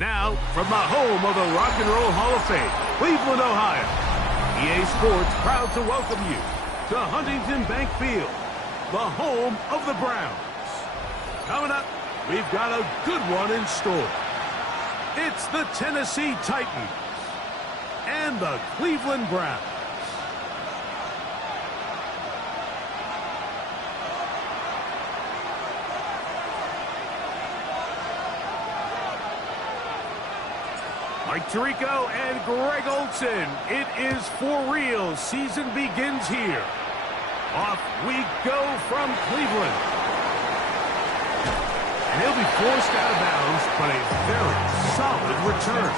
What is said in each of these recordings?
Now, from the home of the Rock and Roll Hall of Fame, Cleveland, Ohio, EA Sports proud to welcome you to Huntington Bank Field, the home of the Browns. Coming up, we've got a good one in store. It's the Tennessee Titans and the Cleveland Browns. Mike Tirico and Greg Olsen. It is for real. Season begins here. Off we go from Cleveland. And he'll be forced out of bounds, but a very solid return.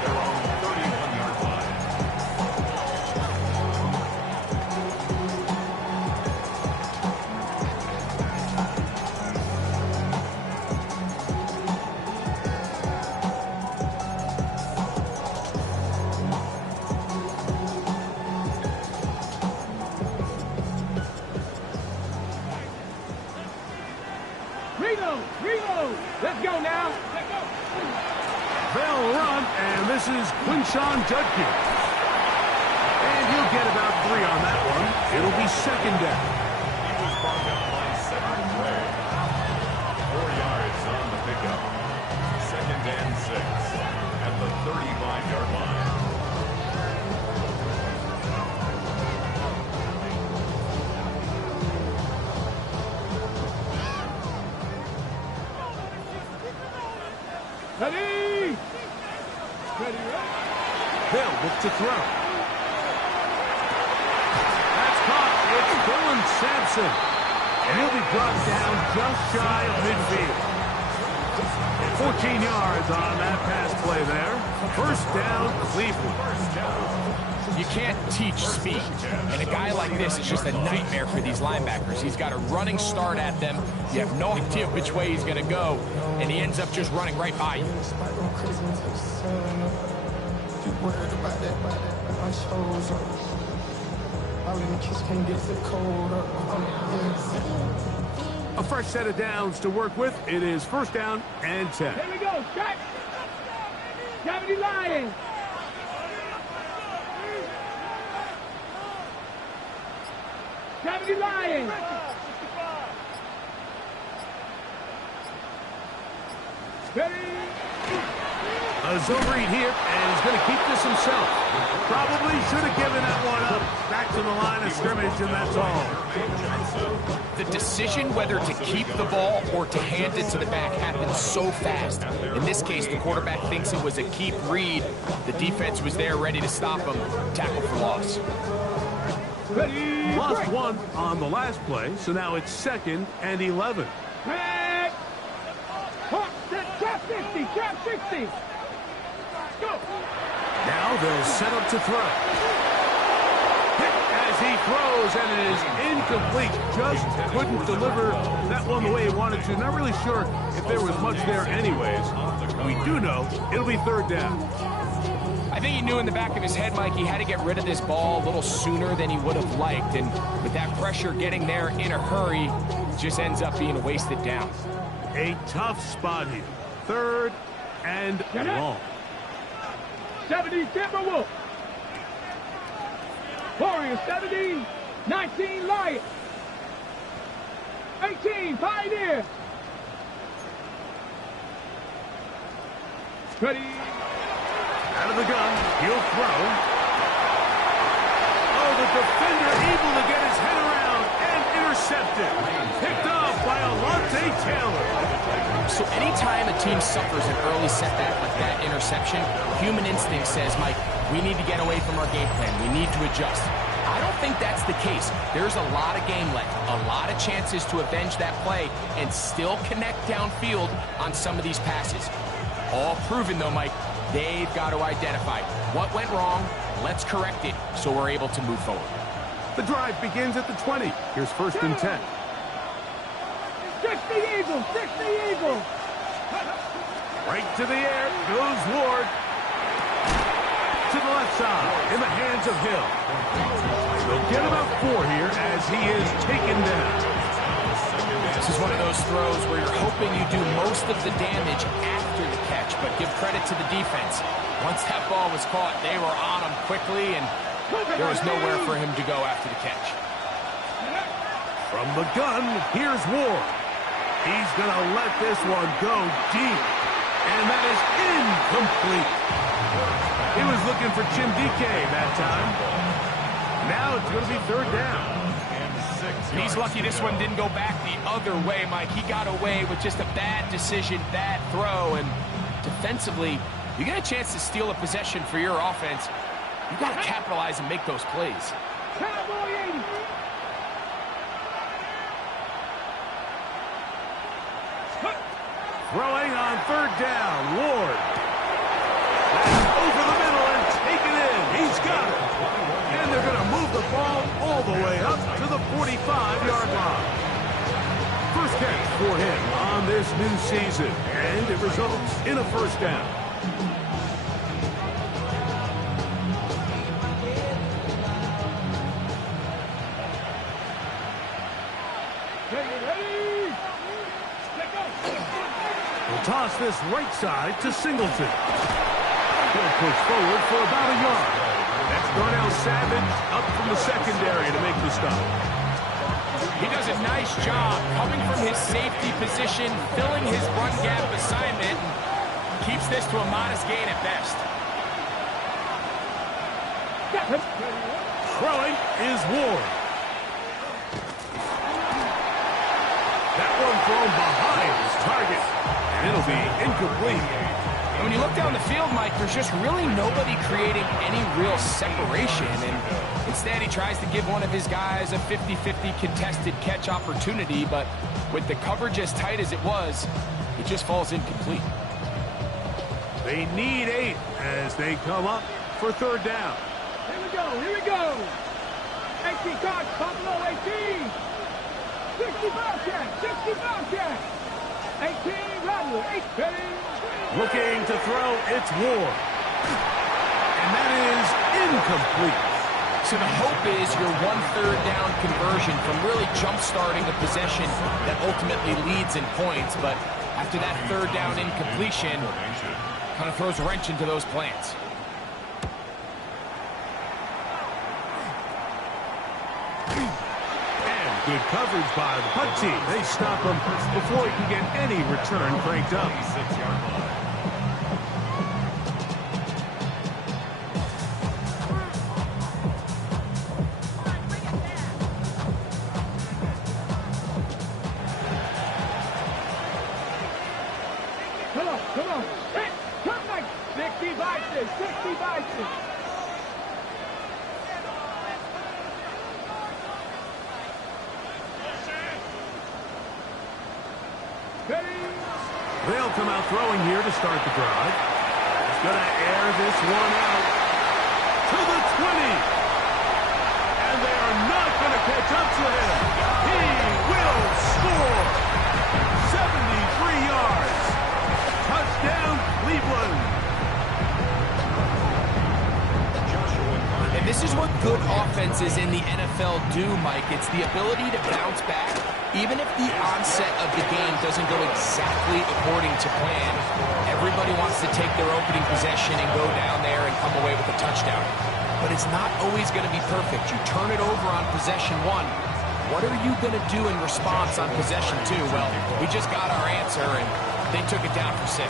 They're on the 31-yard line. Let's go now. Let's go. They'll run, and this is Quinshawn Judkins. And he'll get about 3 on that one. It'll be second down. He was brought up by 7 play. 4 yards on the pickup. Second and 6 at the 35-yard line. Ready! Ready, Bill look to throw. That's caught. It's Dylan Sampson. And he'll be brought down just shy of midfield. 14 yards on that pass play there. First down, Cleveland. You can't teach speed. And a guy like this is just a nightmare for these linebackers. He's got a running start at them. You have no idea which way he's going to go. And he ends up just running right by you. A fresh set of downs to work with. It is first down and 10. Here we go. Strike. 70 Lions. Lions. Ready. A zone read here, and he's going to keep this himself. Probably should have given that one up. Back to the line of scrimmage, and that's all. The decision whether to keep the ball or to hand it to the back happens so fast. In this case, the quarterback thinks it was a keep read. The defense was there ready to stop him. Tackle for loss. Ready. Lost 1 on the last play, so now it's second and 11. Red. Hawk, trap 50, trap 60. Go. Now they'll set up to throw. Hit as he throws, and it is incomplete. Just couldn't deliver that one the way he wanted to. Not really sure if there was much there anyways. We do know it'll be third down. I think he knew in the back of his head, Mike, he had to get rid of this ball a little sooner than he would have liked. And with that pressure getting there in a hurry, it just ends up being a wasted down. A tough spot here. Third and long. 70 Timberwolves. Warriors 70, 19 Lions. 18 Pioneers. Ready. Out of the gun, he'll throw. Oh, the defender able to get his head around and intercepted. Picked off by Alontae Taylor. So anytime a team suffers an early setback like that interception, human instinct says, Mike, we need to get away from our game plan. We need to adjust. I don't think that's the case. There's a lot of game left, a lot of chances to avenge that play and still connect downfield on some of these passes. All proven, though, Mike. They've got to identify what went wrong. Let's correct it so we're able to move forward. The drive begins at the 20. Here's first and 10. 60 Eagles, 60 Eagles. Right to the air goes Ward. To the left side in the hands of Hill. They'll get about 4 here as he is taken down. This is one of those throws where you're hoping you do most of the damage after the catch. but give credit to the defense. Once that ball was caught, they were on him quickly, and there was nowhere for him to go after the catch. From the gun, here's Ward. He's going to let this one go deep. And that is incomplete. He was looking for Jim DK that time. Now it's going to be third down. He's lucky this one didn't go back the other way, Mike. He got away with just a bad decision, bad throw, and defensively, you get a chance to steal a possession for your offense. You got to capitalize and make those plays. Cowboy 80. Throwing on third down, Ward. That's over the middle and taken in. He's got it. And they're going to move the ball all the way up to the 45-yard line. First catch for him on this new season, and it results in a first down. We'll toss this right side to Singleton. He'll push forward for about a yard. That's Darnell Savage up from the secondary to make the stop. He does a nice job coming from his safety position, filling his run gap assignment, and keeps this to a modest gain at best. Throwing is Ward. That one thrown behind his target, and it'll be incomplete. And when you look down the field, Mike, there's just really nobody creating any real separation. And instead, he tries to give one of his guys a 50-50 contested catch opportunity. But with the coverage as tight as it was, it just falls incomplete. They need 8 as they come up for third down. Here we go, here we go. 18 cards, Buffalo 18. 60 Bobcat, 60 Bobcat. 18, Rattler, 18. Looking to throw, it's Ward. And that is incomplete. So the hope is your 1/3 down conversion from really jump-starting a possession that ultimately leads in points. But after that third down incompletion, kind of throws a wrench into those plans. And good coverage by the punt team. They stop him before he can get any return cranked up. 6-yard line. Come on. Hey, come back. 60 by 6, 60 by 6. They'll come out throwing here to start the drive. He's going to air this one out to the 20. And they are not going to catch up to him. He will score. 73 yards. Touchdown, Cleveland. And this is what good offenses in the NFL do, Mike. It's the ability to bounce back, even if the onset of the game doesn't go exactly according to plan. Everybody wants to take their opening possession and go down there and come away with a touchdown. But it's not always going to be perfect. You turn it over on possession 1. What are you going to do in response on possession 2? Well, we just got our answer, and they took it down for 6.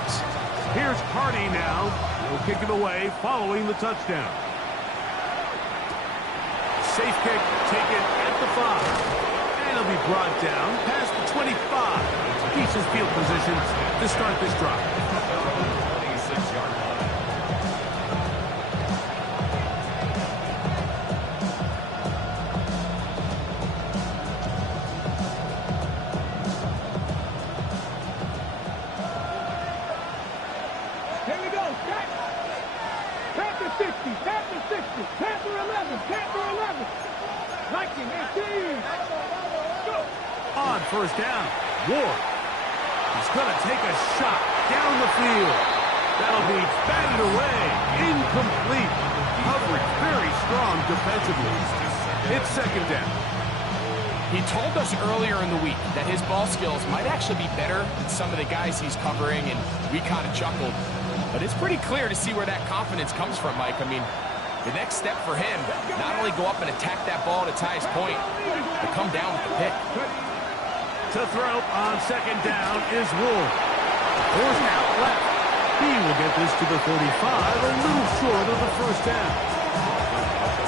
Here's Carney now. He'll kick it away following the touchdown. Safe kick taken at the 5. And he'll be brought down past the 25. Keeps his field position to start this drive. 26-yard line. Here we go. Panther 60, Panther 60, Panther 11, Panther 11. Viking 18. Go. On first down, Ward. He's going to take a shot down the field. That'll be batted away. Incomplete. Coverage very strong defensively. It's second down. He told us earlier in the week that his ball skills might actually be better than some of the guys he's covering, and we kind of chuckled. But it's pretty clear to see where that confidence comes from, Mike. I mean, the next step for him, not only go up and attack that ball at its highest point, but come down with the pick. To throw on second down is Ward. Forced out left. He will get this to the 45, a little short of the first down.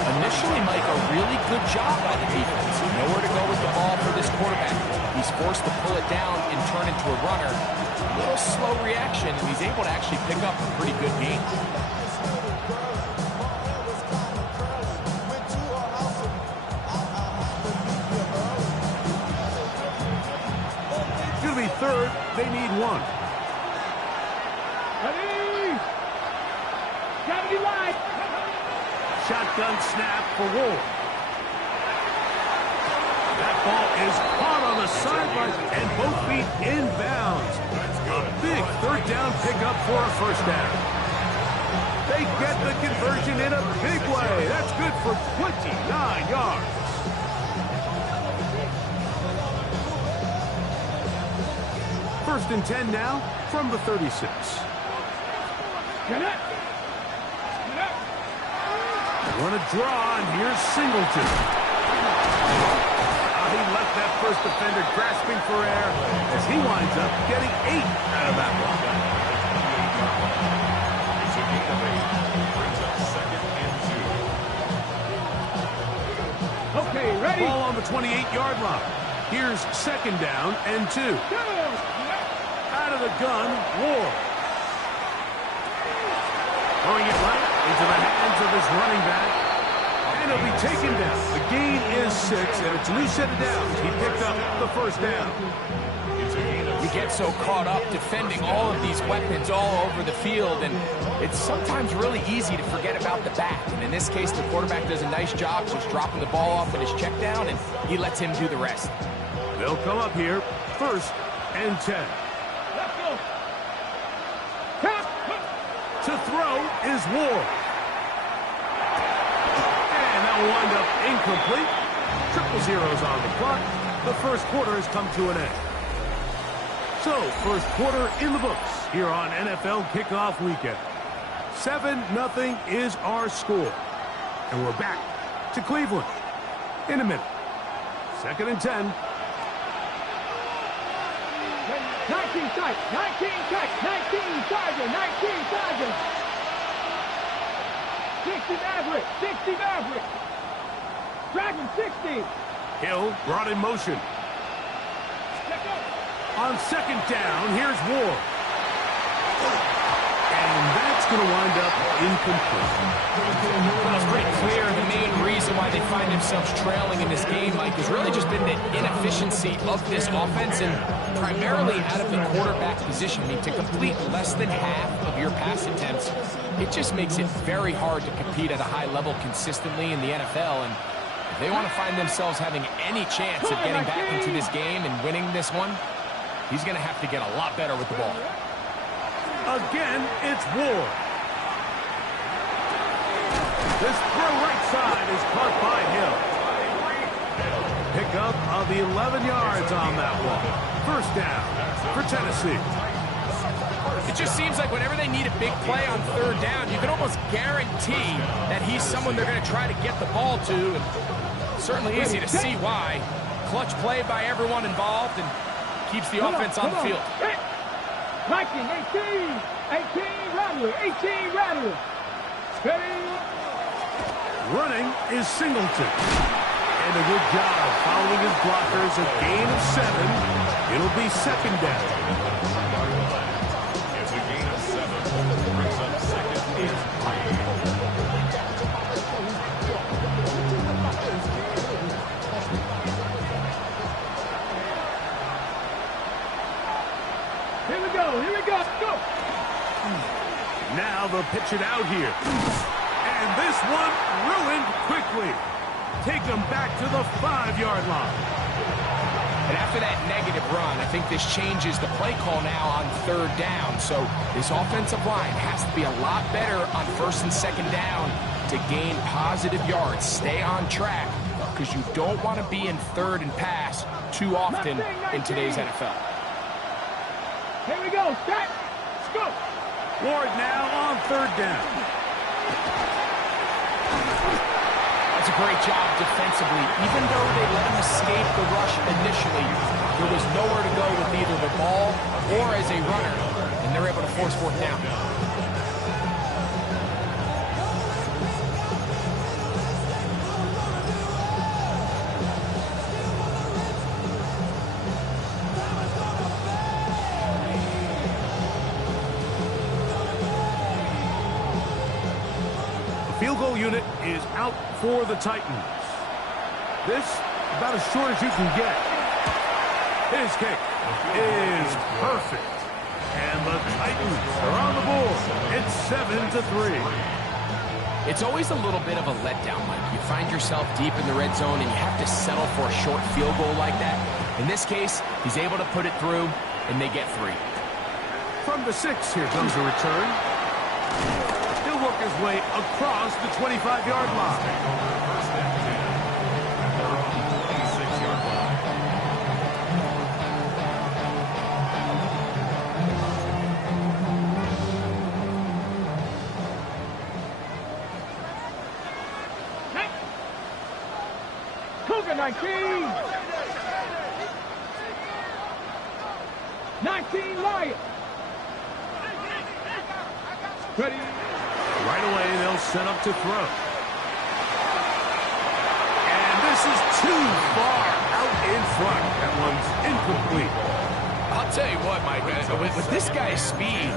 Initially, Mike, a really good job by the defense. Nowhere to go with the ball for this quarterback. He's forced to pull it down and turn into a runner. A little slow reaction, and he's able to actually pick up a pretty good gain. It's going to be third. They need one. Ready? Gotta be live. Shotgun snap for Ward. That ball is caught on the sideline and both feet inbounds. A big third down pickup for a first down. They get the conversion in a big way. That's good for 29 yards. First and 10 now from the 36. Get it. Want to draw, and here's Singleton. He left that first defender grasping for air as he winds up getting 8 out of that one. It's a gain of 8. Brings up second and 2. Okay, ready? Ball on the 28-yard line. Here's second down and 2. Out of the gun, Ward. Throwing it right into the hands of his running back. And he'll be taken down. The gain is 6, and it's a new set of downs. He picked up the first down. We get so caught up defending all of these weapons all over the field, and it's sometimes really easy to forget about the back. And in this case, the quarterback does a nice job just dropping the ball off in his check down, and he lets him do the rest. They'll come up here, first and 10. Let's go. To throw is Ward. And that will wind up incomplete. Triple zeros on the clock. The first quarter has come to an end. So, first quarter in the books here on NFL Kickoff Weekend. 7-0 is our score. And we're back to Cleveland in a minute. Second and 10. 19 tight, 19 tight, 19 Charger, 19 Charger. 60 Maverick, 60 Maverick. Dragon 60. Hill brought in motion. On second down, here's Ward. And that's going to wind up incomplete. Well, it's pretty clear the main reason why they find themselves trailing in this game, Mike, has really just been the inefficiency of this offense and primarily out of the quarterback position. I mean, to complete less than half of your pass attempts, it just makes it very hard to compete at a high level consistently in the NFL. And if they want to find themselves having any chance of getting back into this game and winning this one, he's going to have to get a lot better with the ball. Again, it's Ward. This throw right side is caught by Hill. Pickup of 11 yards on that one. First down for Tennessee. It just seems like whenever they need a big play on third down, you can almost guarantee that he's someone they're going to try to get the ball to. And certainly easy to see why. Clutch play by everyone involved and keeps the offense on the field. Viking, 18 Rattler, 18 Rattler. Steady. Running is Singleton. And a good job following his blockers. A gain of 7. It'll be second down. It's a gain of 7. Brings up second and 3. Here we go, here we go, go. Now they'll pitch it out here. And this one ruined quickly. Take them back to the 5-yard line. And after that negative run, I think this changes the play call now on third down. So this offensive line has to be a lot better on first and second down to gain positive yards, stay on track, because you don't want to be in third and pass too often in today's NFL. Here we go. Set. Go. Ward now on third down. That's a great job defensively. Even though they let him escape the rush initially, there was nowhere to go with either the ball or as a runner, and they're able to force fourth down. Field goal unit is out for the Titans. This about as short as you can get. His kick is perfect. And the Titans are on the board. It's 7-3. It's always a little bit of a letdown, Mike. You find yourself deep in the red zone and you have to settle for a short field goal like that. In this case, he's able to put it through and they get 3. From the 6, here comes the return. He'll work his way across the 25-yard line. First and 10 at their own 26-yard line. Cougar 19. 19 Lions. Ready. Right away, they'll set up to throw. And this is too far out in front. That one's incomplete. I'll tell you what, Mike, with this guy's speed,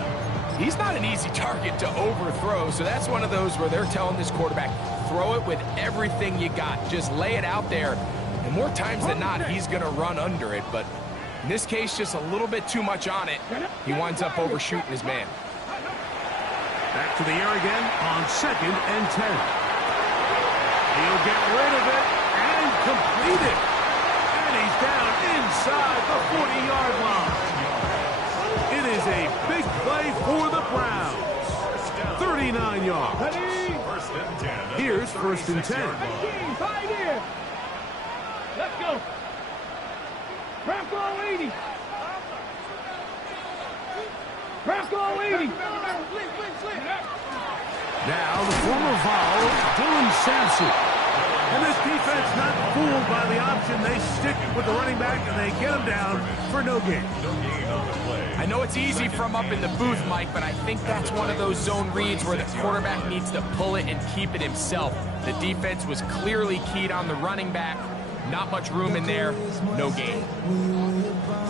he's not an easy target to overthrow. So that's one of those where they're telling this quarterback, throw it with everything you got. Just lay it out there. And more times than not, he's going to run under it. But in this case, just a little bit too much on it. He winds up overshooting his man. Back to the air again on 2nd and 10. He'll get rid of it and complete it. And he's down inside the 40-yard line. It is a big play for the Browns. 39 yards. First and 10. Here's 1st and 10. 19, tight end. Let's go. Bronco 80. Bronco 80. Now the former Vol, Dylan Sampson. And this defense not fooled by the option. They stick with the running back and they get him down for no gain. I know it's easy from up in the booth, Mike, but I think that's one of those zone reads where the quarterback needs to pull it and keep it himself. The defense was clearly keyed on the running back. Not much room in there. No gain.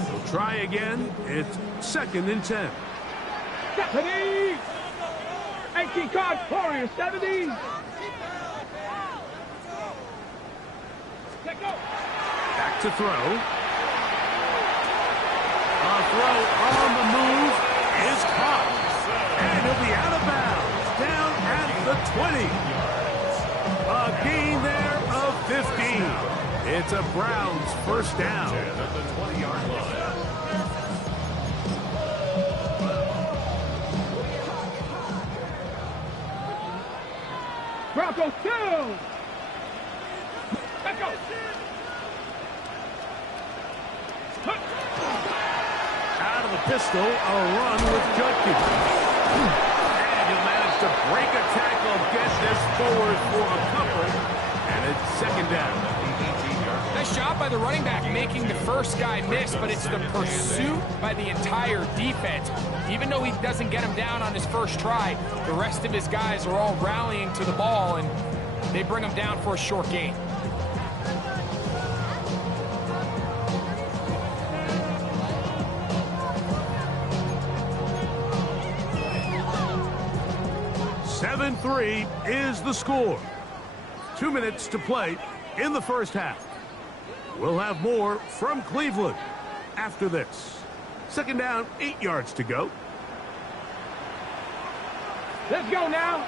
So try again. It's 2nd and 10. 70. 18 card Warriors 70. Let's go. Back to throw. A throw on the move is caught. And he'll be out of bounds. Down at the 20. A gain there of 15. It's a Browns first down. At the 20-yard line. Bronco 2. Let's go. Out of the pistol, a run with Judkins. And he'll manage to break a tackle, get this forward for a couple, and it's 2nd down. Nice job by the running back making the first guy miss, but it's the pursuit by the entire defense. Even though he doesn't get him down on his first try, the rest of his guys are all rallying to the ball, and they bring him down for a short gain. Seven 7-3 is the score. 2 minutes to play in the first half. We'll have more from Cleveland after this. 2nd down, 8 yards to go. Let's go now.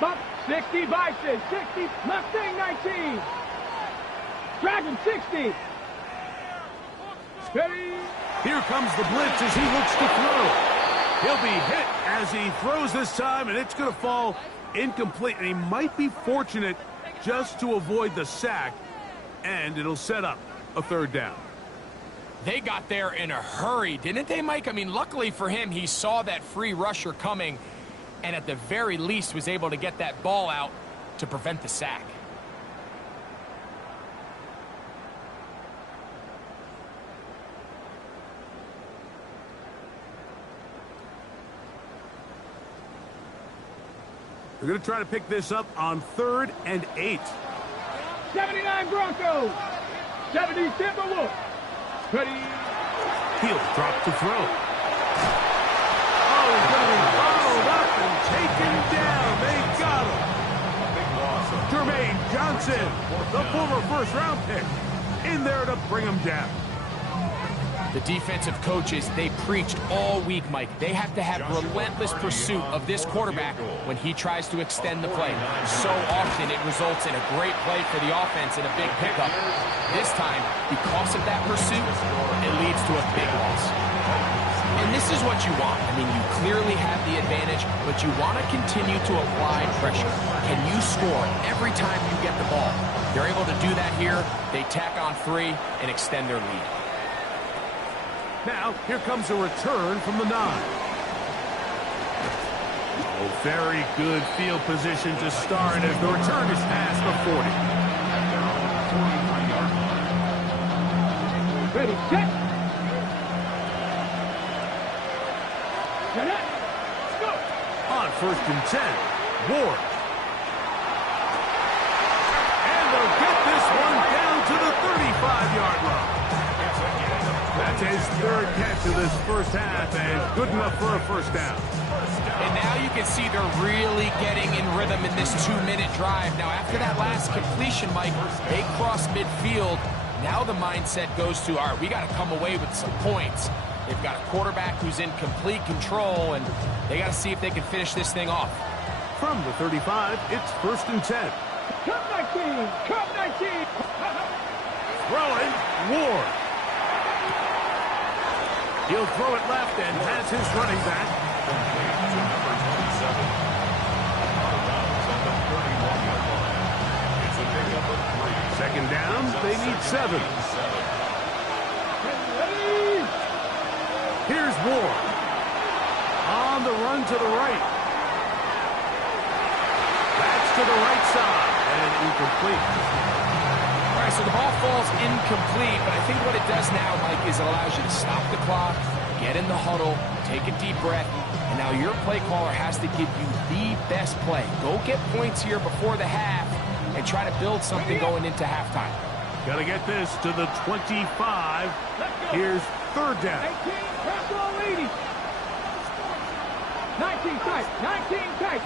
Bump 60, Bison 60, Mustang 19. Dragon 60. Steady. Here comes the blitz as he looks to throw. He'll be hit as he throws this time, and it's going to fall incomplete. And he might be fortunate just to avoid the sack. And it'll set up a third down. They got there in a hurry, didn't they, Mike? I mean, luckily for him, he saw that free rusher coming and at the very least was able to get that ball out to prevent the sack. They're going to try to pick this up on 3rd and 8. 79 Broncos. 70 Timberwolves. Ready. He'll drop to throw. Oh, he's going to be followed up and taken down. They got him. Jermaine Johnson, the former first-round pick, in there to bring him down. The defensive coaches, they preached all week, Mike. They have to have relentless pursuit of this quarterback when he tries to extend the play. So often it results in a great play for the offense and a big pickup. This time, because of that pursuit, it leads to a big loss. And this is what you want. I mean, you clearly have the advantage, but you want to continue to apply pressure. Can you score every time you get the ball? They're able to do that here. They tack on 3 and extend their lead. Now, here comes a return from the 9. Oh, very good field position to start as the return is past the 40. Ready, set. Set it. Let's go. On 1st and 10, Ward. And they'll get this one down to the 35-yard line. That's his 3rd catch of this first half, and good enough for a first down. And now you can see they're really getting in rhythm in this 2-minute drive. Now, after that last completion, Mike, they cross midfield. Now the mindset goes to, all right, we got to come away with some points. They've got a quarterback who's in complete control, and they got to see if they can finish this thing off. From the 35, it's 1st and 10. Come 19. Come 19. Throwing, Ward. He'll throw it left and has his running back. Second down, they need 7. Here's Ward. On the run to the right. That's to the right side and incomplete. All right, so the ball falls incomplete, but I think what it does now, Mike, is it allows you to stop the clock, get in the huddle, take a deep breath, and now your play caller has to give you the best play. Go get points here before the half and try to build something going into halftime. Got to get this to the 25. Here's 3rd down. 18, press all 80. 19 tight, 19 tight.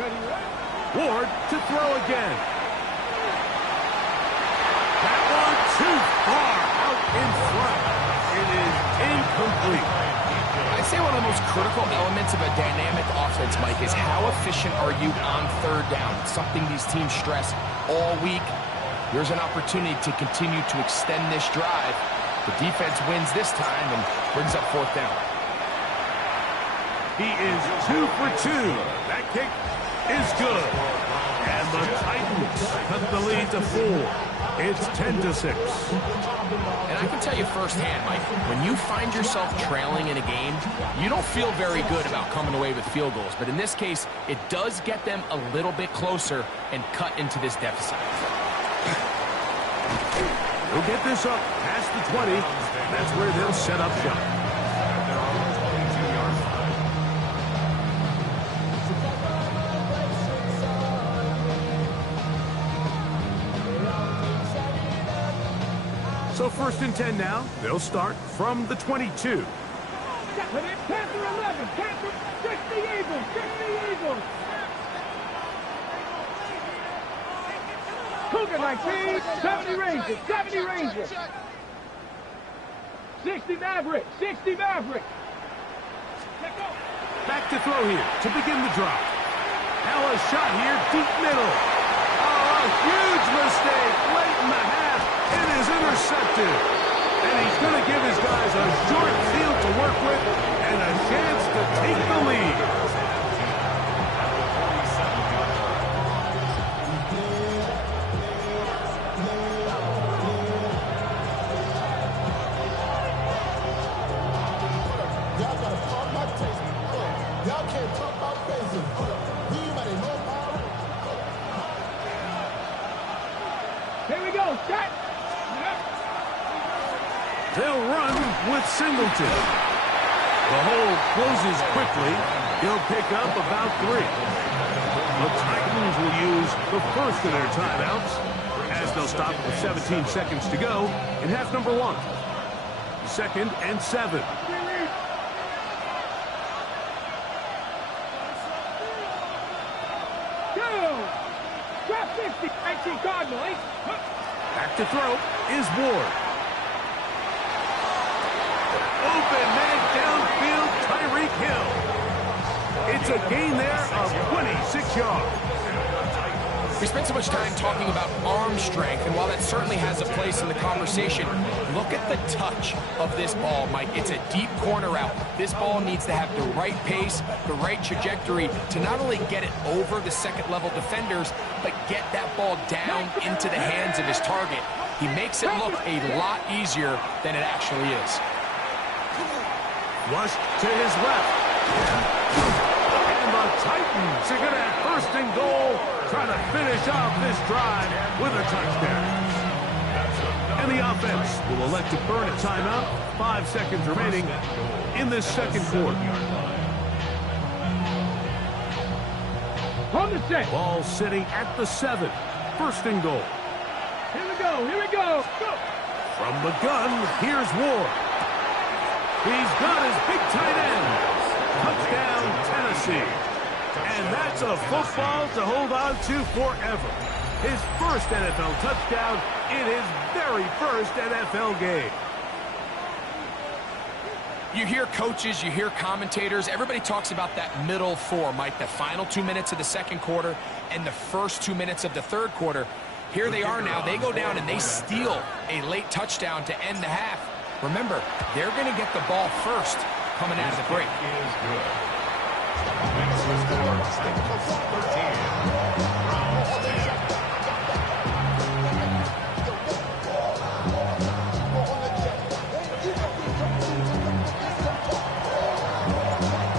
Ready, ready. Ward to throw again. That one too far out in front. It is incomplete. I'd say one of the most critical elements of a dynamic offense, Mike, is how efficient are you on 3rd down? It's something these teams stress all week. Here's an opportunity to continue to extend this drive. The defense wins this time and brings up 4th down. He is 2 for 2. That kick is good. And the Titans cut the lead to 4. It's 10-6. And I can tell you firsthand, Mike, when you find yourself trailing in a game, you don't feel very good about coming away with field goals. But in this case, it does get them a little bit closer and cut into this deficit. They'll get this up past the 20. That's where they'll set up shop. So 1st and 10 now. They'll start from the 22. Panther 11, Panther 60 Eagles, 60 Eagles. Cougar 19, 70 Rangers, 70 Rangers. 60 Maverick, 60 Maverick. Back to throw here to begin the drive. Now a shot here, deep middle. Oh, a huge mistake late in the half. It is intercepted. And he's going to give his guys a short field to work with and a chance to take the lead. Y'all gotta pump my taste. Y'all can't talk about faces. Anybody know power? Here we go. Set. They'll run with Singleton. The hole closes quickly. He'll pick up about 3. The Titans will use the first of their timeouts as they'll stop with 17 seconds to go in half number 1. 2nd and 7. Drop 50. 18 Cardinal. Back to throw is Ward. Open man downfield, Tyreek Hill. It's a gain there of 26 yards. We spent so much time talking about arm strength, and while that certainly has a place in the conversation, look at the touch of this ball, Mike. It's a deep corner route. This ball needs to have the right pace, the right trajectory to not only get it over the second-level defenders, but get that ball down into the hands of his target. He makes it look a lot easier than it actually is. Flush to his left. And the Titans are going to have first and goal, trying to finish off this drive with a touchdown. And the offense will elect to burn a timeout. 5 seconds remaining in this second quarter. On the set. Ball sitting at the 7. First and goal. Here we go. Here we go. Go. From the gun, here's Ward. He's got his big tight end. Touchdown, Tennessee. And that's a football to hold on to forever. His first NFL touchdown in his very first NFL game. You hear coaches, you hear commentators, everybody talks about that middle 4, Mike, the final 2 minutes of the second quarter and the first 2 minutes of the third quarter. Here they are now. They go down and they steal a late touchdown to end the half. Remember, they're going to get the ball first coming out of the break.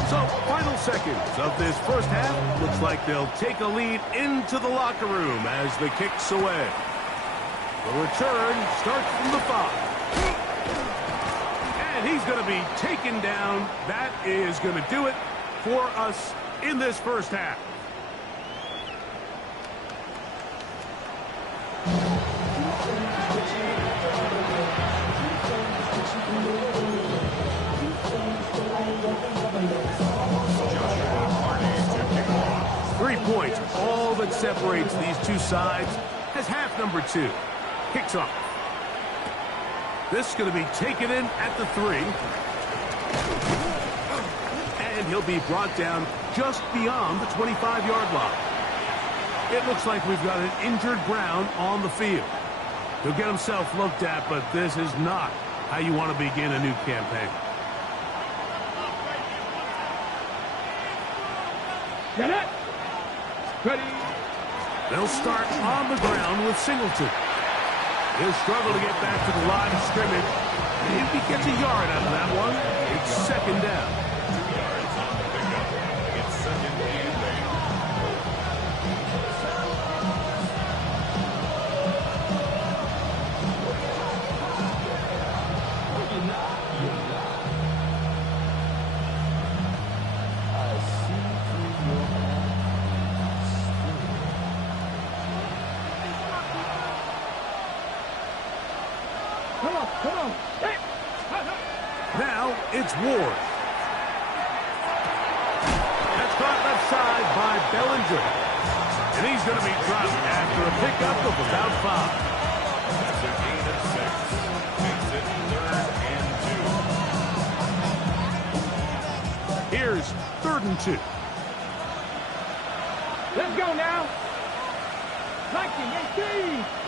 So, final seconds of this first half. Looks like they'll take a lead into the locker room as the kick's away. The return starts from the 5. And he's going to be taken down. That is going to do it for us in this first half. Points, all that separates these two sides, as half number 2 kicks off. This is going to be taken in at the 3. And he'll be brought down just beyond the 25-yard line. It looks like we've got an injured Brown on the field. He'll get himself looked at, but this is not how you want to begin a new campaign. Get it. Ready. They'll start on the ground with Singleton. He'll struggle to get back to the line of scrimmage. If he gets a yard out of that one, it's second down. 2 yards on the pickup. It's second and 8. Come on. Hey. Now it's Ward. That's caught left side by Bellinger. And he's going to be dropped after a pickup of about 5. That's a gain of 6. Makes it 3rd and 2. Here's 3rd and 2. Let's go now. 19, 18.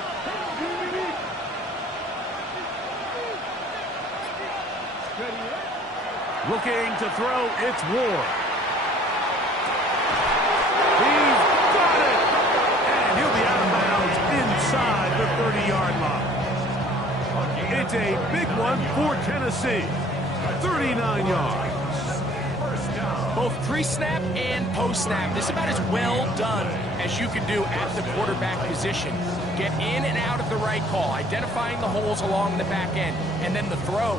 Looking to throw, it's Ward. He's got it! And he'll be out of bounds inside the 30-yard line. It's a big one for Tennessee. 39 yards. both pre-snap and post-snap. This is about as well done as you can do at the quarterback position. Get in and out of the right call, identifying the holes along the back end, and then the throw.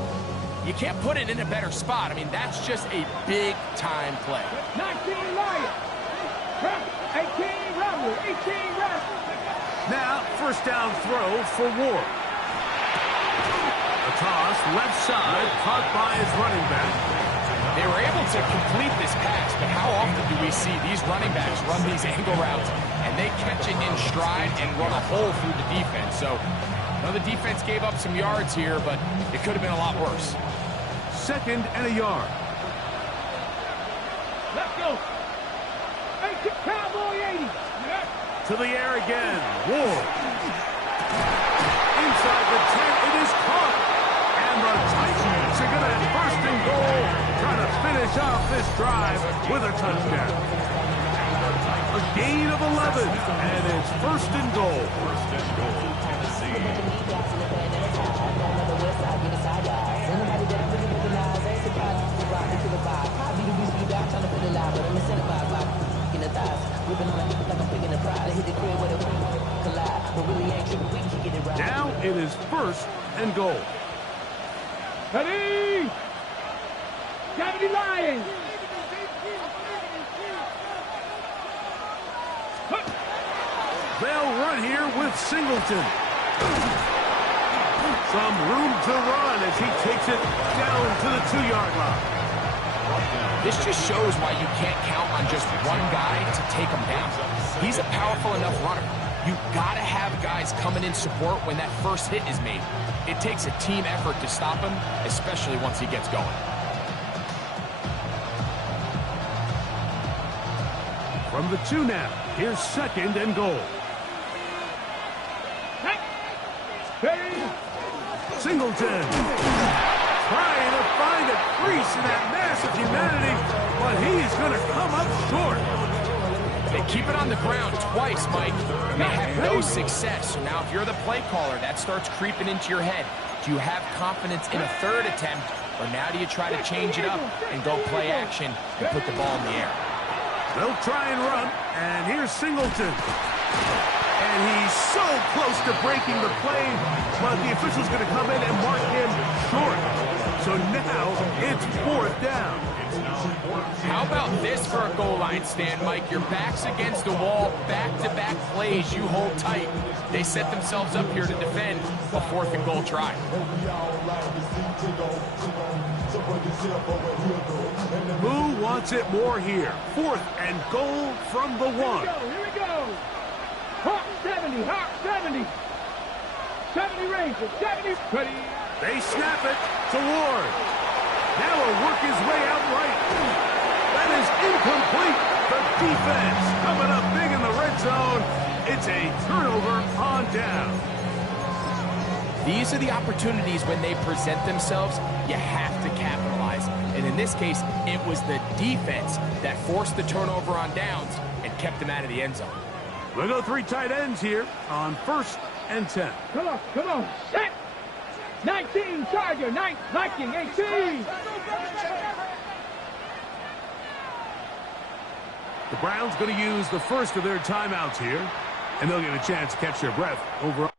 You can't put it in a better spot. I mean, that's just a big-time play. 19 Lions. 18 Rebels. 18 Rebels. Now, first down throw for Ward. A toss, left side, caught by his running back. They were able to complete this pass, but how often do we see these running backs run these angle routes, and they catch it in stride and run a hole through the defense? So, the defense gave up some yards here, but it could have been a lot worse. Second and a yard. Let's go. 80 Cowboy 80. To the air again. Ward. Inside the 10, it is caught. And the Titans are going to have first and goal, trying to finish off this drive with a touchdown. A gain of 11, and it's first and goal. First and goal, Tennessee. Now it is first and goal. Ready? 70 Lions. They'll run here with Singleton. Some room to run as he takes it down to the 2-yard line. This just shows why you can't count on just one guy to take him down. He's a powerful enough runner. You've got to have guys coming in support when that first hit is made. It takes a team effort to stop him, especially once he gets going. From the 2 now, here's second and goal. Singleton trying to find a crease in that mass of humanity, but he's going to come up short. They keep it on the ground twice, Mike, and they had no success. So now if you're the play caller, that starts creeping into your head. Do you have confidence in a third attempt, or now do you try to change it up and go play action and put the ball in the air? They'll try and run, and here's Singleton. And he's so close to breaking the play, but the official's going to come in and mark him short. So now it's fourth down. How about this for a goal line stand, Mike? Your back's against the wall, back-to-back plays you hold tight. They set themselves up here to defend a fourth and goal try. Who wants it more here? Fourth and goal from the 1. Here we go. Hawk 70, Hawk 70. 70 Rangers, 70. Ready. They snap it to Ward. Now will work his way out right. That is incomplete. The defense coming up big in the red zone. It's a turnover on down. These are the opportunities when they present themselves, you have to capitalize. And in this case, it was the defense that forced the turnover on downs and kept them out of the end zone. We'll go 3 tight ends here on first and 10. Come on. Set. 19 Charger, 19, 18. The Browns going to use the first of their timeouts here, and they'll get a chance to catch their breath over.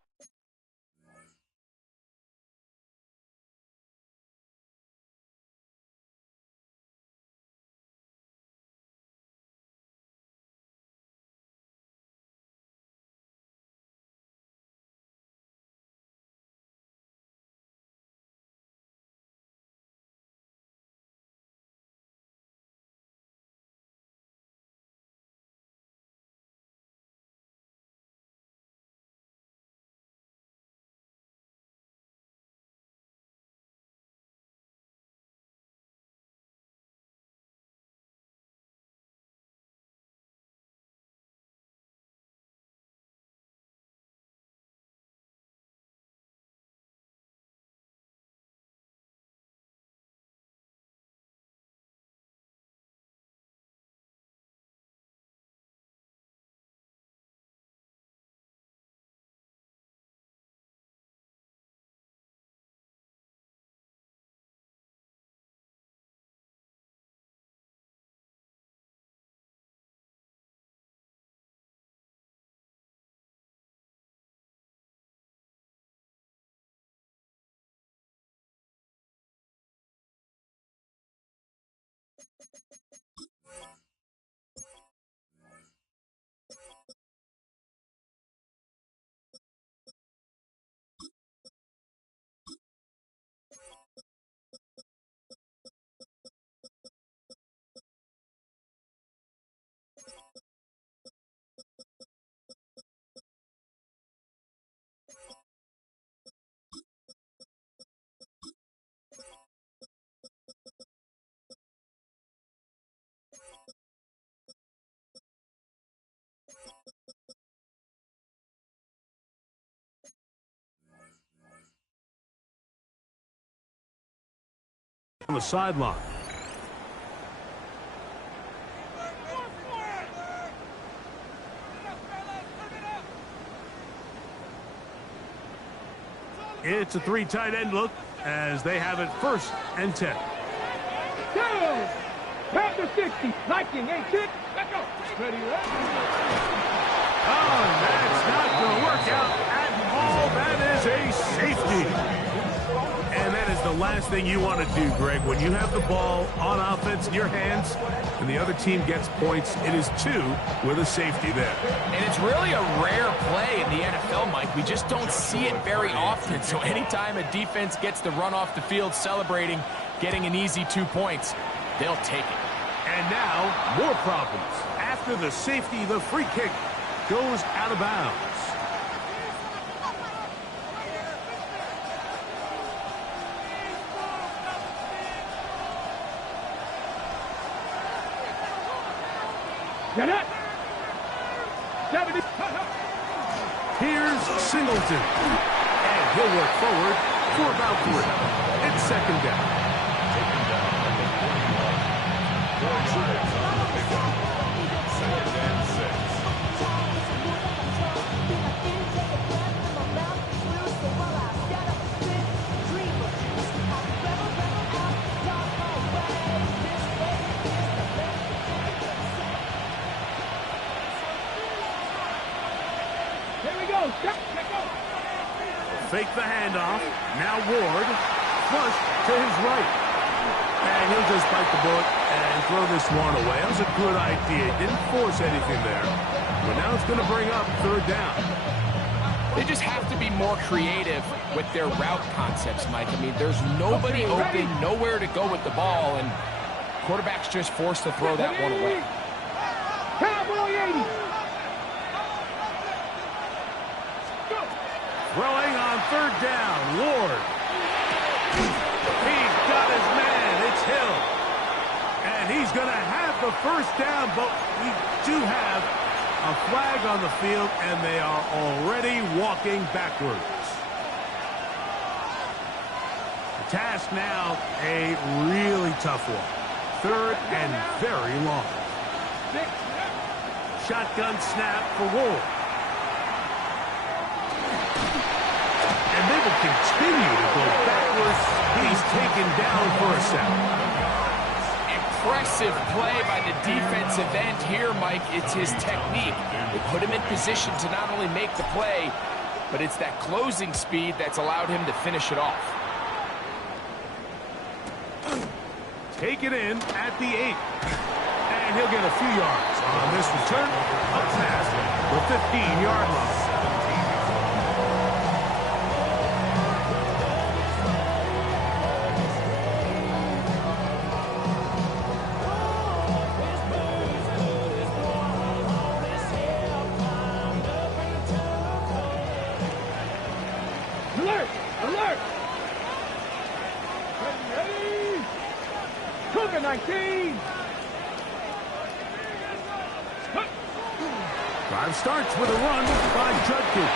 the sideline. It's a 3 tight end look as they have it 1st and 10. Down. Pass to 60. Liking 8-6. Let's go. Ready, ready. Oh, that's not going to work out at all. That is a safety. And that is the last thing you want to do, Greg. When you have the ball on offense in your hands and the other team gets points, it is 2 with a safety there. And it's really a rare play in the NFL, Mike. We just don't see it very often. So anytime a defense gets to run off the field celebrating, getting an easy 2 points, they'll take it. And now, more problems. After the safety, the free kick goes out of bounds. Get it. 70. Here's Singleton. And he'll work forward for about 3. It's 2nd down. Taken down at the 41. 4 yards on the pickup. 2nd and 6. Fake the handoff. Now Ward. Flush to his right. And he'll just bite the bullet and throw this one away. That was a good idea. Didn't force anything there. But now it's going to bring up 3rd down. They just have to be more creative with their route concepts, Mike. I mean, there's nobody open, nowhere to go with the ball, and quarterback's just forced to throw that one away. Cowboy 80. Throwing on 3rd down, Ward. He's got his man. It's Hill. And he's going to have the 1st down, but we do have a flag on the field, and they are already walking backwards. The task now, a really tough one. 3rd and very long. Shotgun snap for Ward. And they will continue to go backwards. He's taken down for a sack. Impressive play by the defensive end here, Mike. It's his technique. They put him in position to not only make the play, but it's that closing speed that's allowed him to finish it off. Take it in at the 8. And he'll get a few yards on this return. Up past the 15-yard line. Alert! Alert! Ready! Cougar 19! Drive starts with a run by Judkins.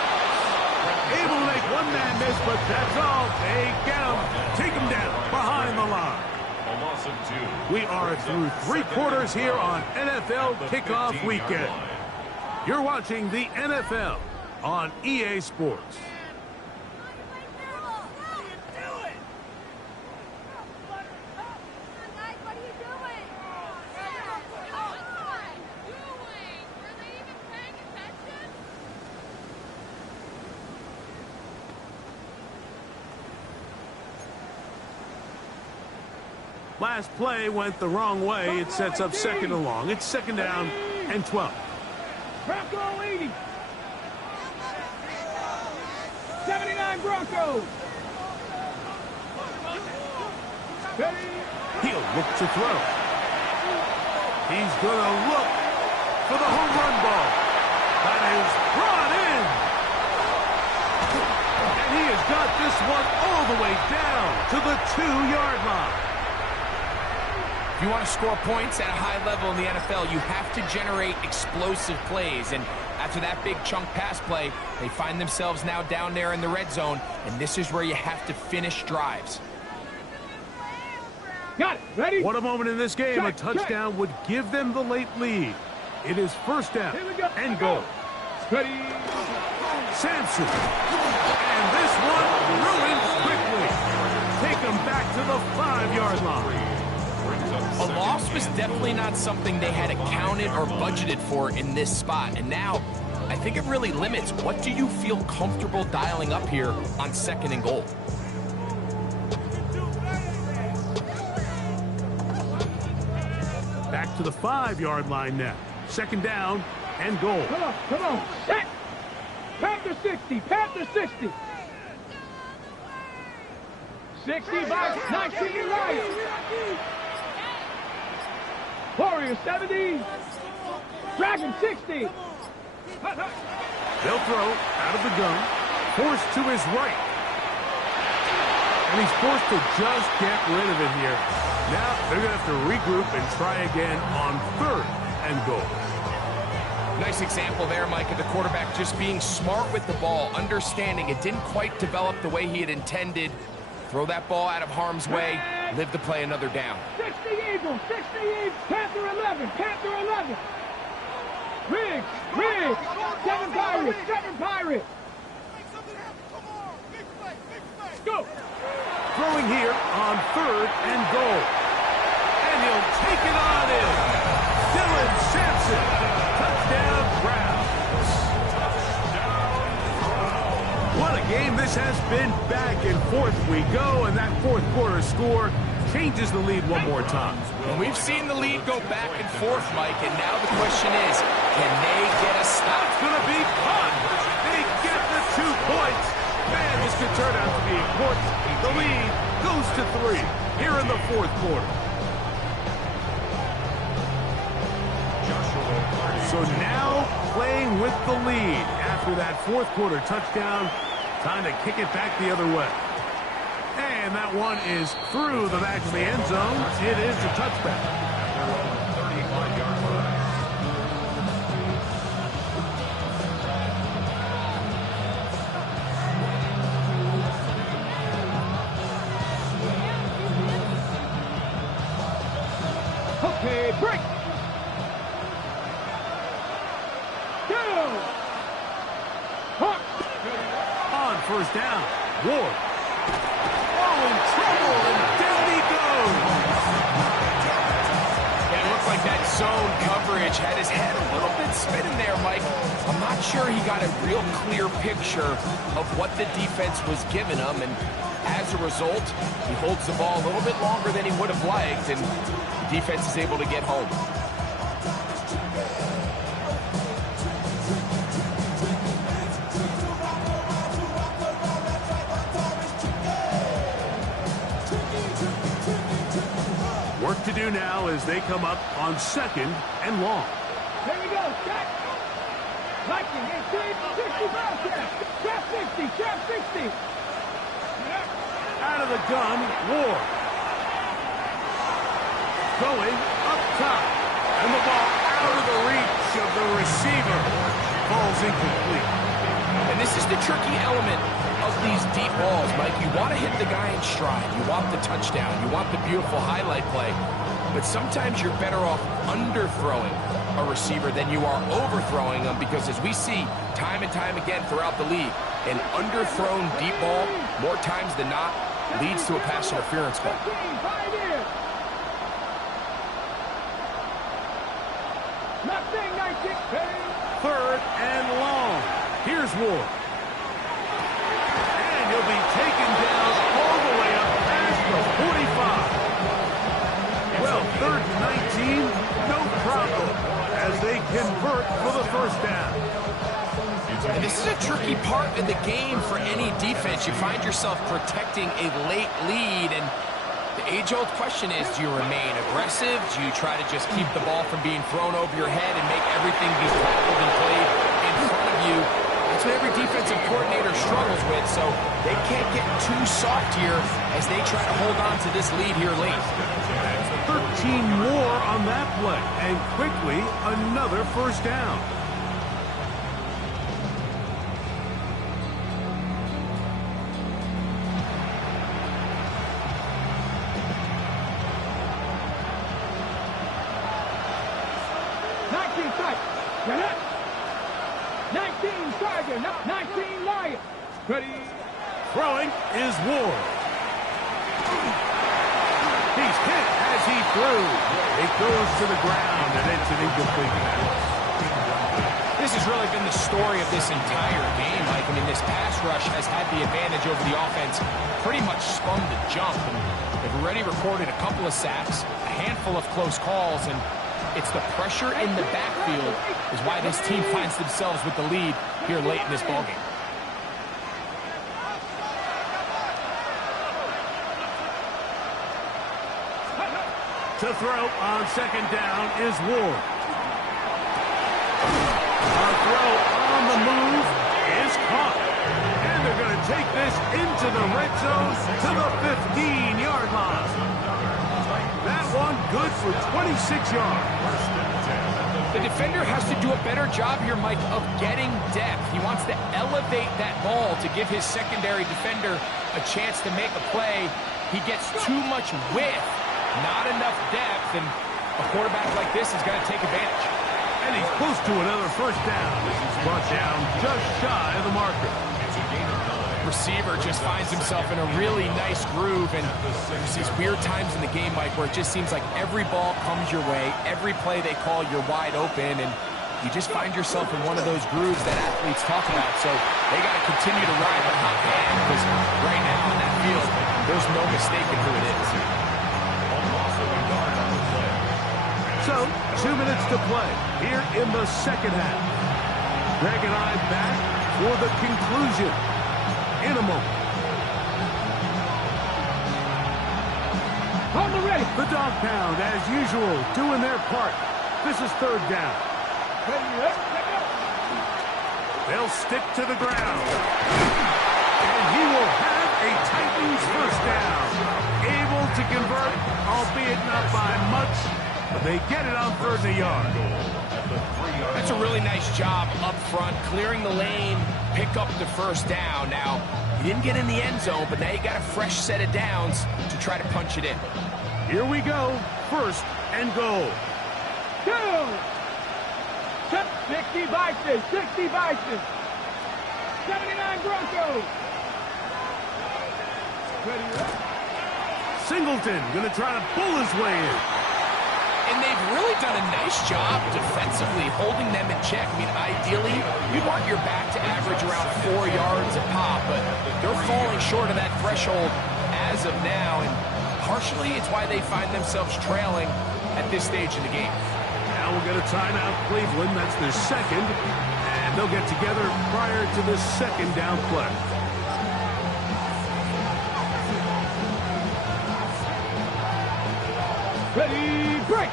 Able to make one man miss, but that's all. They get him. Take him down behind the line. A loss of 2. We are through 3 quarters here on NFL Kickoff Weekend. You're watching the NFL on EA Sports. Last play went the wrong way. It sets up 2nd and long. It's 2nd down and 12. Bronco 80. 79 Broncos. Ready? He'll look to throw. He's going to look for the home run ball. That is brought in. And he has got this one all the way down to the 2-yard line. If you want to score points at a high level in the NFL, you have to generate explosive plays. And after that big chunk pass play, they find themselves now down there in the red zone. And this is where you have to finish drives. Got it. Ready? What a moment in this game. A Check, touchdown would give them the late lead. It is first down Here we go. and goal. Ready? Sampson. And this one ruined quickly. Take them back to the 5-yard line. A loss was definitely not something they had accounted or budgeted for in this spot. And now, I think it really limits what do you feel comfortable dialing up here on 2nd and goal. Back to the 5-yard line now. 2nd down and goal. Come on. Set. Panther 60. Panther 60. 60 by 19 right. Warrior 70. Dragon 60. They'll throw out of the gun. Forced to his right. And he's forced to just get rid of it here. Now they're going to have to regroup and try again on 3rd and goal. Nice example there, Mike, of the quarterback just being smart with the ball, understanding it didn't quite develop the way he had intended. Throw that ball out of harm's way, live to play another down. 60 Eagles, 60 Eagles, Panther 11, Panther 11. Riggs, 7 Pirates, 7 Pirates. Go. Throwing here on 3rd and goal. And he'll take it on in. Dylan Sampson. Touchdown, Browns. What a game this has been. Back and forth we go, and that 4th quarter score changes the lead one more time. And we've seen the lead go back and forth, Mike, and now the question is, can they get a stop? It's going to be fun. They get the 2 points. Man, this could turn out to be important. The lead goes to 3 here in the 4th quarter. So now playing with the lead after that 4th quarter touchdown. Time to kick it back the other way. And that one is through the back of the end zone. It is a touchback. 35-yard line. Okay, break. Go. Hawk. On 1st down, Ward. Oh, in trouble, and down he goes. Yeah, it looks like that zone coverage had his head a little bit spinning there, Mike. I'm not sure he got a real clear picture of what the defense was giving him, and as a result, he holds the ball a little bit longer than he would have liked, and the defense is able to get home. Work to do now as they come up on 2nd and long. Here we go. Check. Viking, 18, 65. Trap 60, trap 60. Out of the gun, Ward. Going up top. And the ball out of the reach of the receiver. Falls incomplete. And this is the tricky element of these deep balls, Mike. You want to hit the guy in stride. You want the touchdown. You want the beautiful highlight play. But sometimes you're better off underthrowing a receiver than you are overthrowing them, because as we see time and time again throughout the league, an underthrown deep ball, more times than not, leads to a pass interference call. 3rd and long. Here's Ward. And he'll be taken down all the way up past the 45. Well, 3rd and 19, no problem, as they convert for the 1st down. And this is a tricky part of the game for any defense. You find yourself protecting a late lead, and the age-old question is, do you remain aggressive? Do you try to just keep the ball from being thrown over your head and make everything be tackled and played in front of you? That's what every defensive coordinator struggles with, so they can't get too soft here as they try to hold on to this lead here late. 13 more on that play, and quickly another 1st down. 19 tight. 19 Tiger, 19 Lion. Ready. Throwing is Ward. He's hit as he threw. It goes to the ground, and it's an incomplete pass. This has really been the story of this entire game, Mike. I mean, this pass rush has had the advantage over the offense pretty much from the jump. And they've already recorded a couple of sacks, a handful of close calls, and it's the pressure in the backfield is why this team finds themselves with the lead here late in this ballgame. To throw on second down is Ward. A throw on the move is caught. And they're going to take this into the red zone to the 15-yard line. That one good for 26 yards. The defender has to do a better job here, Mike, of getting depth. He wants to elevate that ball to give his secondary defender a chance to make a play. He gets too much width, not enough depth, and a quarterback like this is going to take advantage. And he's close to another first down. This is brought down just shy of the marker. Receiver just finds himself in a really nice groove, and there's these weird times in the game, Mike, where it just seems like every ball comes your way, every play they call, you're wide open, and you just find yourself in one of those grooves that athletes talk about. So they got to continue to ride the hot hand, because right now in that field, there's no mistaking who it is. So, 2 minutes to play here in the second half. Greg and I back for the conclusion in a moment. On the ready. The dog pound, as usual, doing their part. This is third down. Ready, They'll stick to the ground. And he will have a Titans first down. Able to convert, albeit not by much. But they get it on third and a yard. That's a really nice job up front, clearing the lane, pick up the first down. Now, you didn't get in the end zone, but now you got a fresh set of downs to try to punch it in. Here we go. First and goal. 2. 60 Bison, 60 Bison. 79 Broncos. Ready, Singleton going to try to pull his way in. And they've really done a nice job defensively holding them in check. I mean, ideally, you want your back to average around 4 yards a pop, but they're falling short of that threshold as of now, and partially it's why they find themselves trailing at this stage in the game. Now we'll get a timeout, Cleveland. That's their second, and they'll get together prior to the second down play. ready, break.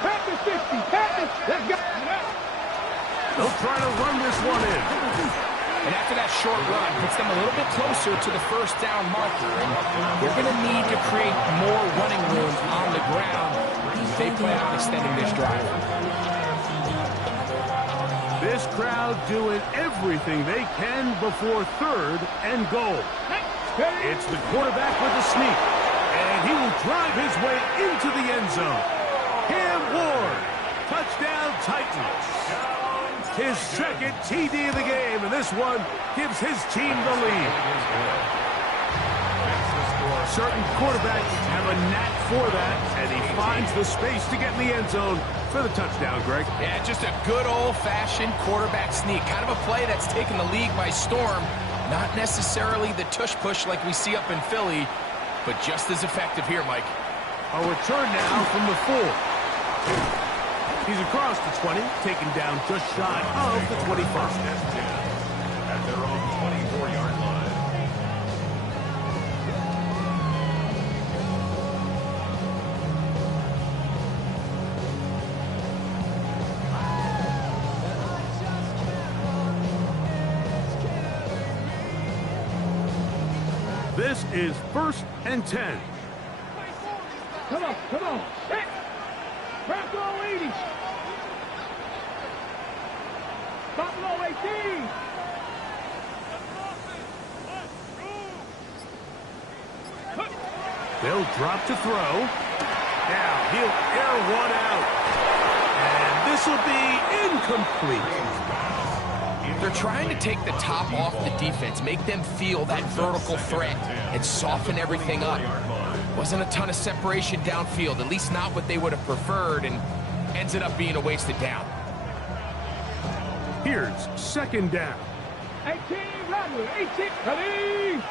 Panthers 50, Panthers, let's go. They'll try to run this one in. And after that short run, puts them a little bit closer to the first down marker. And they're going to need to create more running room on the ground if they plan on extending this drive. This crowd doing everything they can before third and goal. It's the quarterback with the sneak. And he will drive his way into the end zone. Cam Ward, touchdown Titans. His second TD of the game, and this one gives his team the lead. Certain quarterbacks have a knack for that, and he finds the space to get in the end zone for the touchdown, Greg. Yeah, just a good old-fashioned quarterback sneak. Kind of a play that's taken the league by storm. Not necessarily the tush-push like we see up in Philly, but just as effective here, Mike. A return now from the 4. He's across the 20, taken down just shy of the 25. At their own 24-yard line. This is 1st and 10. Come on, come on. Hit. Bronco 80. Buffalo 18. They'll drop to throw. Now he'll air one out. And this will be incomplete. They're trying to take the top off the defense, make them feel that vertical threat, and soften everything up. Wasn't a ton of separation downfield, at least not what they would have preferred, and ends it up being a wasted down. Here's second down. 18, Rattler, 18, ready!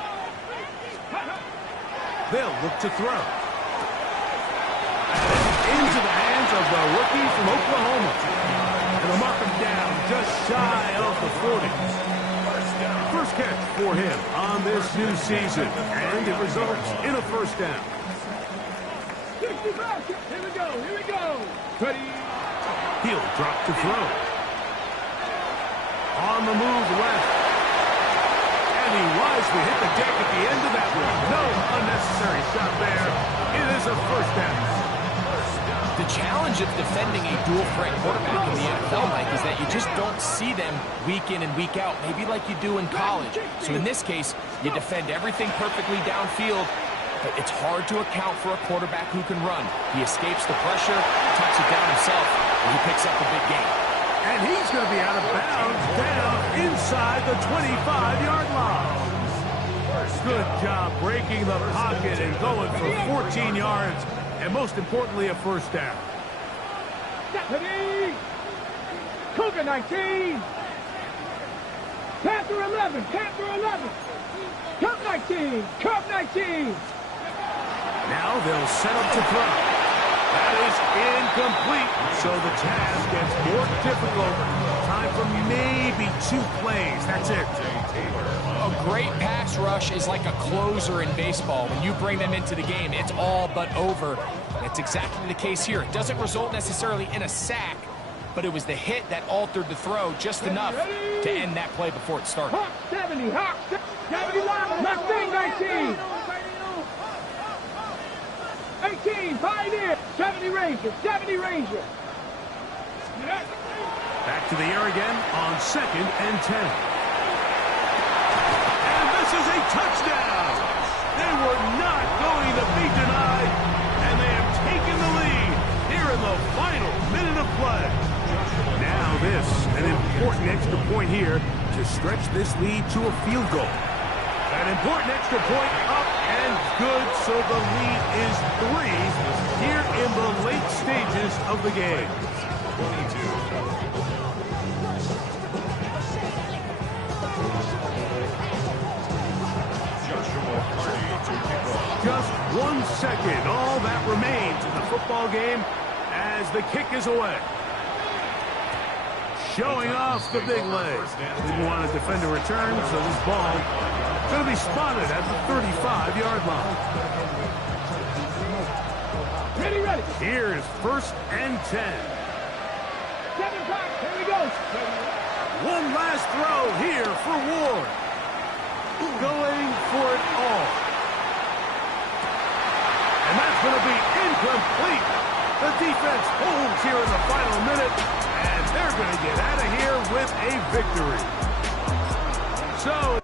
They'll look to throw. Into the hands of the rookie from Oklahoma. And they'll mark him down just shy of the 40. First catch for him on this new season. And it results in a first down. 65, here we go, here we go. Ready? He'll drop to throw. On the move left. And he wisely hit the deck at the end of that one. No unnecessary shot there. It is a first down. The challenge of defending a dual-threat quarterback in the NFL, Mike, is that you just don't see them week in and week out, maybe like you do in college. So in this case, you defend everything perfectly downfield, but it's hard to account for a quarterback who can run. He escapes the pressure, tucks it down himself, and he picks up a big gain. And he's going to be out of bounds down inside the 25-yard line. Good job breaking the pocket and going for 14 yards. And most importantly, a first down. Ready? Cougar 19. Panther 11, Panther 11. Cub 19, Cub 19. Now they'll set up to throw. That is incomplete. So the task gets more difficult. Time for maybe 2 plays. That's it. A great pass rush is like a closer in baseball. When you bring them into the game, it's all but over. That's exactly the case here. It doesn't result necessarily in a sack, but it was the hit that altered the throw just enough to end that play before it started. Hawk 70, Hawk 71, Mustang 19. 18, Pioneer, 70 Ranger, 70 Ranger. Back to the air again on 2nd and 10. And this is a touchdown. They were not going to be denied, and they have taken the lead here in the final minute of play. Now this, an important extra point here to stretch this lead to a field goal. An important extra point up and good, so the lead is 3 here in the late stages of the game. 22. Just 1 second, all that remains in the football game as the kick is away. Showing off the big leg. Didn't want to defend a return, so this ball is going to be spotted at the 35-yard line. Ready, ready. Here's 1st and 10. 7 times, here we go. One last throw here for Ward. Going for it all. And that's going to be incomplete. The defense holds here in the final minute, and they're going to get out of here with a victory. So